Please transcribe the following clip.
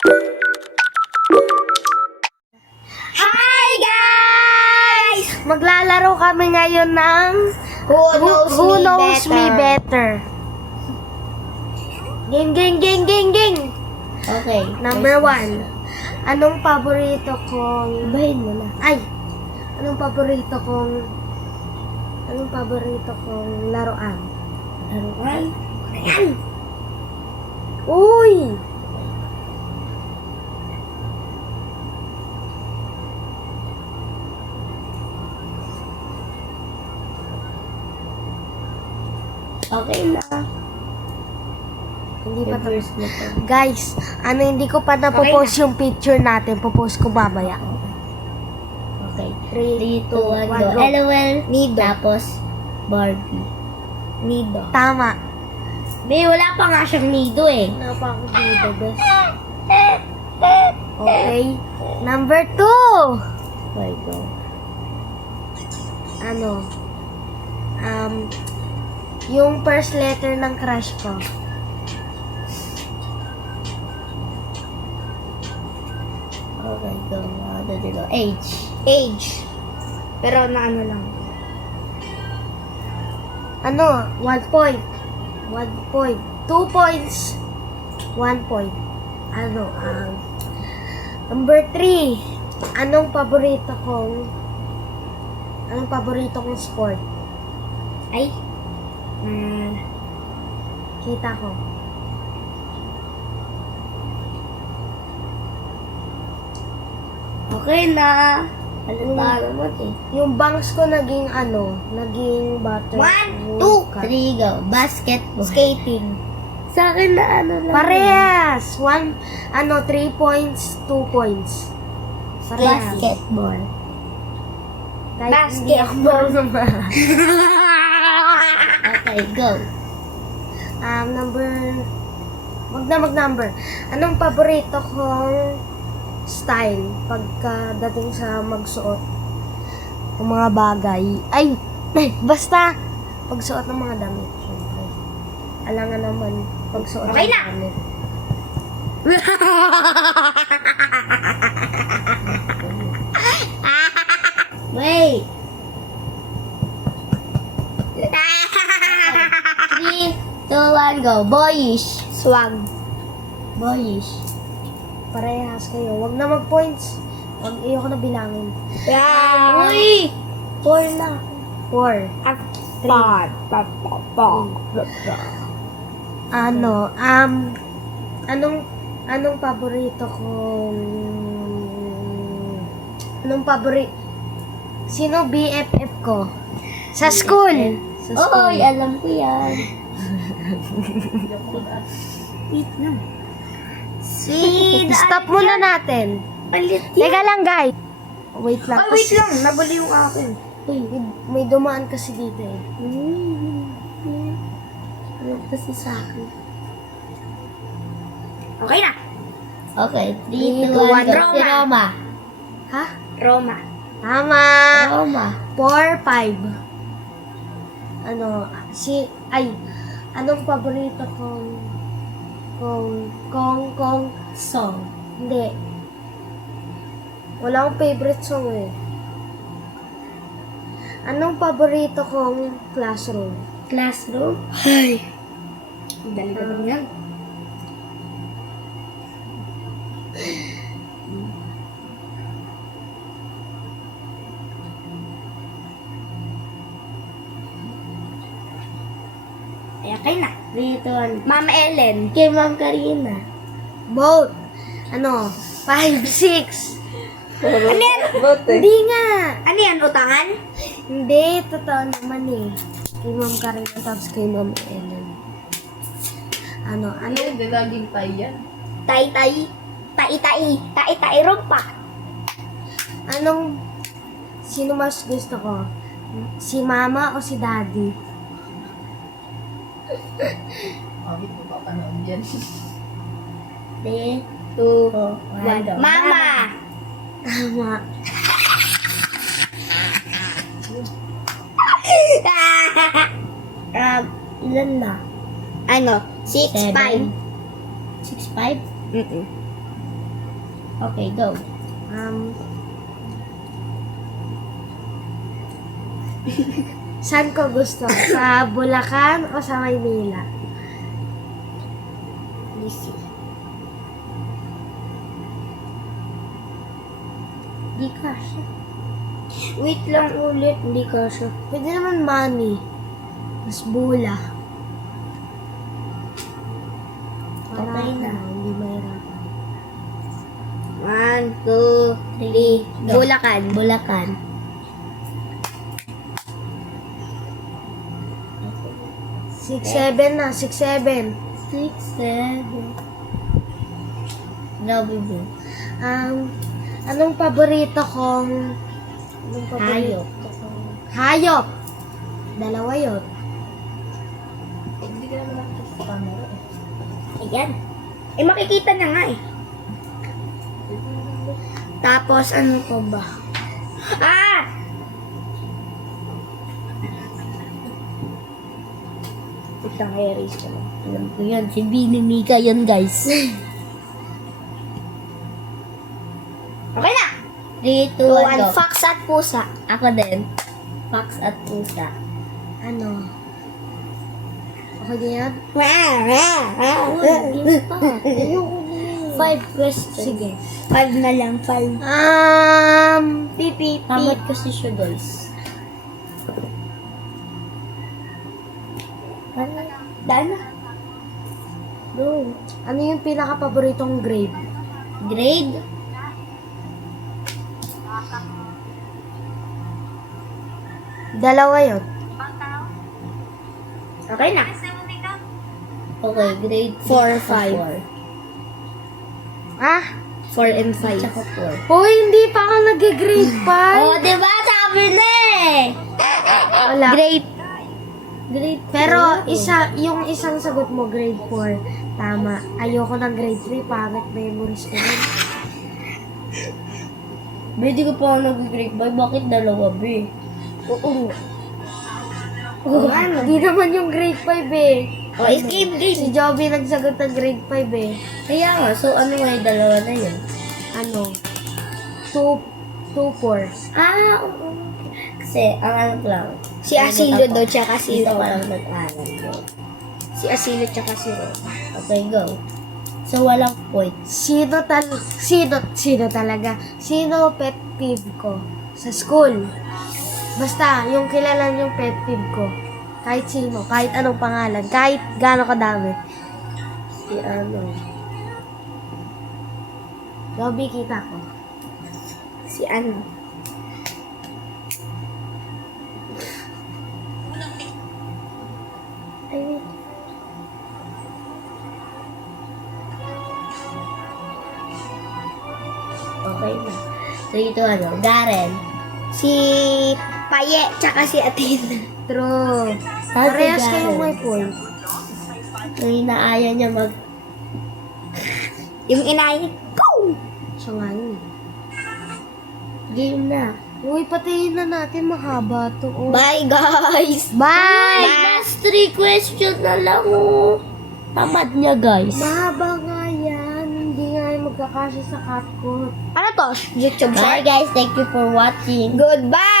Hi guys! Maglalaro kami ngayon ng Who knows me better. Ging. Okay. Number 1. Anong paborito kong... Bahin mo na. Ay! Anong paborito kong laruan? Laruan? Uy! Okay na. Hindi pa tapos. First na to. Guys, hindi ko pa napopost yung picture natin. Popost ko babaya. Okay. 3, 3, 2, 1, go. go. LOL. Nido. Tapos, Barbie. Nido. Tama. May wala pa nga siyang nido eh. Wala pa ako dito, best. Okay. Number 2. Okay, go. Yung first letter ng crush ko. Okay, go. Go. Age. Pero na ano lang. 1 point. 1 point. 2 points. 1 point. Number 3. Anong paborito kong sport? Ay. Kita ko. Okay na. Halata naman eh. Yung bangs ko naging butter. 1, 2, 3, go. Basketball. Skating. Sa akin na ano lang. Parehas. 3 points, 2 points. Parehas. Basketball. Kahit hindi ako marunong Okay, go. Mag-number. Anong paborito kong style pagkadating sa magsuot ng mga bagay? Ay, basta pagsuot ng mga damit. Siyempre. Alangan naman pagsuot Okay ng na. damit. Wait. 3, 2, 1, go. Boyish. Swag. Boyish. Parehas kayo. Wag na mag-points. Ayoko na bilangin. Uy! 4 na. 4. 3. Anong paborito kong... Sino BFF ko? Sa school. Sa school. Oy, alam ko yan. Wait na. Stop muna natin. Palit Teka lang, guys. Wait lang. Ay, wait lang. Nabali yung akin. Uy, may dumaan kasi dito eh. Ano kasi sa akin? Okay na. Okay, 3, 2, 1, Roma. go. Si Roma. Ha? Roma. Tama. Roma. 4, 5. Anong paborito kong Song. hindi. Wala akong favorite song eh. Anong paborito kong classroom? Classroom. Ay. Dali ka lang yan. Ay, okay na. Dito. Ma'am Ellen. Kay Ma'am Karina. Both. 5, 6. Ano yan? Hindi nga. Ano yan? Utangan? Hindi, totoo naman eh. Kay Ma'am Karina tapos kay Ma'am Ellen. Hindi laging tayo yan. Tai-tai. Tai-tai. Tai-tai rumpa. Sino mas gusto ko? Si Mama o si Daddy? Bakit mo papanood yan? 3, 2, 1. Mama! Tama. Ilan na? 6, 5. 6, 5? Okay, go. Saan ko gusto? Sa Bulacan o sa Maynila? Easy. Di kasha. Wait lang ulit. Di kasha. Pwede naman money. Mas bula. Para Okay na. Hindi mahirapan. 1, 2, 3, go. Bulacan. Bulacan. 6-7 na, 6-7. 6, 7. Grabe mo. Anong paborito kong... Hayop. Hayop! Dalawa yun. Hindi ka naman nakita sa camera eh. Ayan. Eh, makikita na nga eh. Tapos, ano pa ba? Ah! Isang erase ko lang. Alam ko yan. Si Bini Mika yun, guys. Okay na! 3, 2, 1, go. Fox at pusa. Ako din. Fox at pusa. Ano? Okay din yan? Hindi pa. 5 questions. Sige. 5 na lang. 5. Pipi. Tamad kasi siya, guys. Dana. Go. Ano yung pinaka-paboritong grade? Grade? Dalawa yun. Okay na. Okay, grade 4, 5. Ah? 4 and 5. Tsaka 4. Hoy, hindi pa ako nag-grade 5. Oh, diba? Sabi na eh. Wala. Grade. Pero yung isang sagot mo, grade 4. Tama. Ayoko ng grade 3. Pangit memories ko rin. Hindi ko pa ako nag-grade 5. Bakit dalawa, be? Oo. Hindi naman yung grade 5 eh. Oh, escape game. Si Joby nagsagot ng grade 5 eh. Kaya nga, so ano nga yung dalawa na yun? Ano? 2-4. Ah, oo. Kasi, ang alam lang. Si Asilo daw, tsaka si Ito Ron. lang nag-aral ko. Si Asilo tsaka si Ron. Okay, go. So, walang point. Sino talaga? Sino pet peeve ko? Sa school. Basta, yung kilala yung pet peeve ko. Kahit sino, kahit anong pangalan, kahit gaano kadami. Si ano? Joby, kita ko. Si ano? Ay, wait. Okay na. So, ito ano? Garen. Si Paye, tsaka si Athena. True. Saan si Parehas Garen? kayong may point. Yung inaaya niya Yung inaaya niya, go! Siya nga yun. Game na. Uy, patayin na natin. Mahaba to. Oh. Bye, guys! Bye! Last 3 questions na lang, oh. Tamad niya, guys. Mahaba nga yan. Hindi nga yung magkakasya sa cut ko. Ano to? YouTube Bye, guys. Thank you for watching. Goodbye!